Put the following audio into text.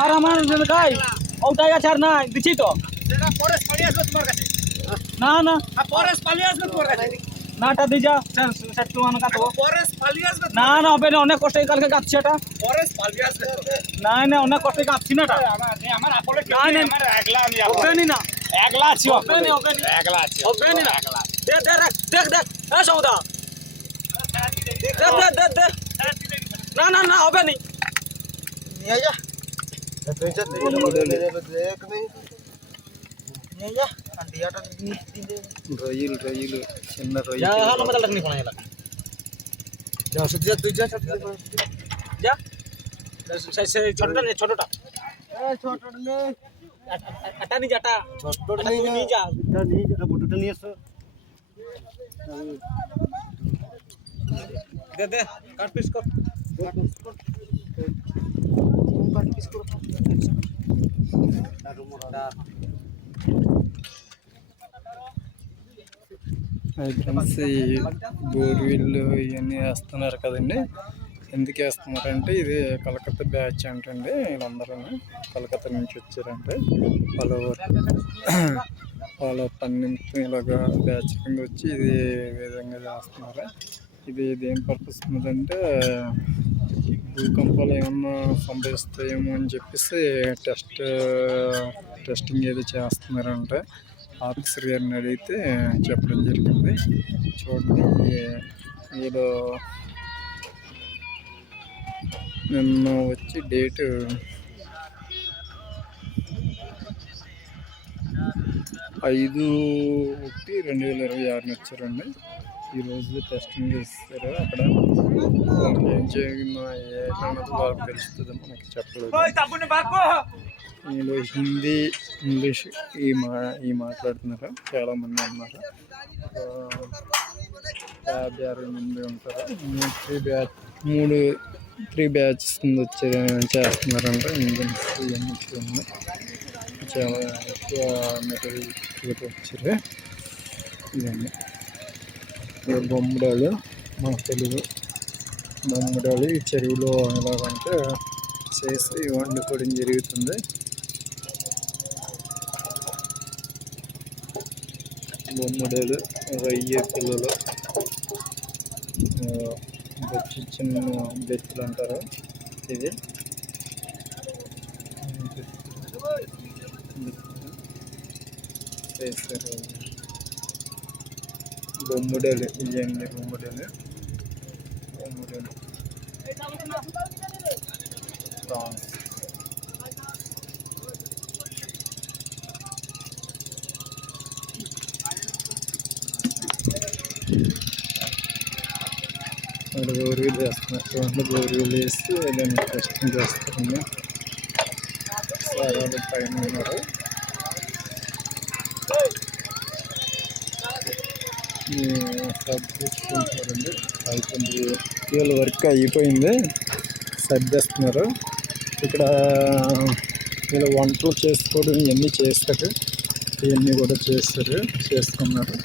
আর আমার গাই ওটাই আছে আর না দিছি তো না না নাটা দিয়ে যা স্যার তোমার কাটো না না হবে না অনেক কষ্ট কালকে কাটছি এটা না না অনেক কষ্ট কাটছি না এটা আমার আপলে না না একলা আমি হবে না একলা আছি হবে না একলা আছি হবে না একলা দেখ দেখ দেখ এ সৌদা দেখ দেখ দেখ না না না হবে না নিয়ে যা তুই যা দেখ নিয়ে যা అండియాట రొయ్యలు చిన్న రొయ్యలు మొదలకి కొనాలి যা সত্যি তুই যা যা ছোটটা নে ছোটটা ছোটটা নে আটা নি যাটা ছোটটা নি যা বড়টা নিয়ে এসো দে দে কাট পিস কর কাট পিস কর আর মোটা ఫ్రెండ్స్ ఈ బోర్వెల్ ఇవన్నీ వేస్తున్నారు కదండి. ఎందుకు వేస్తున్నారంటే ఇది కలకత్తా బ్యాచ్ అంటండి. వీళ్ళందరూ కలకత్తా నుంచి వచ్చారంటే వాళ్ళ పన్నెండు ఇలాగా బ్యాచ్ కింద వచ్చి ఇది విధంగా చేస్తున్నారు. ఇది దేని పర్పస్ ఉందంటే భూకంపాలు ఏమన్నా సంభవిస్తాయేమో అని చెప్పేసి టెస్టింగ్ ఏదో చేస్తున్నారంటే ఆఫీసర్ గారిని అడిగితే చెప్పడం జరిగింది. చూడండి వీళ్ళు నిన్న వచ్చి డేట్ 5/1/2026 వచ్చారండి. ఈరోజు టెస్టింగ్ చేస్తారు. అక్కడ వాళ్ళకి ఏం జరిగిందో ఏమన్నది వాళ్ళకి తెలుస్తుంది, మనకి చెప్పలేదు. వీళ్ళు హిందీ ఇంగ్లీష్ ఈ మాట్లాడుతున్నారు. చాలామంది ఉన్నారు, 50-60 మంది ఉంటారు. 3 బ్యాచెస్ చేస్తున్నారంట. ఇండియన్స్ ఇవన్నీ చాలా ఎక్కువ మెటీరియల్ వచ్చారు. ఇవన్నీ బొమ్మడాలు, మన తెలుగు బొమ్మడాలు ఈ చెరువులో ఎలాగంటే చేసి వండుకోవడం జరుగుతుంది. బొమ్మడాలు, రొయ్య పిల్లలు, బొచ్చి చిన్న బెత్తులు అంటారు. ఇది చేస్తారు. బొమ్మడాలు ఇవన్నీ బొమ్మడాలు ప్రాన్స్. అక్కడ బోర్వెల్ చేస్తున్నారు. చూడండి బోర్వెల్ వేసి దాన్ని టెస్టింగ్ చేస్తారండి. సార్ పైన ఉన్నారు. సర్దిస్తుంటారండి. అయిపోయింది, వీళ్ళ వర్క్ అయిపోయింది, సర్దేస్తున్నారు. ఇక్కడ వీళ్ళు వంటలు చేసుకోవడం ఇవన్నీ చేస్తారు. ఇవన్నీ కూడా చేసుకున్నారు.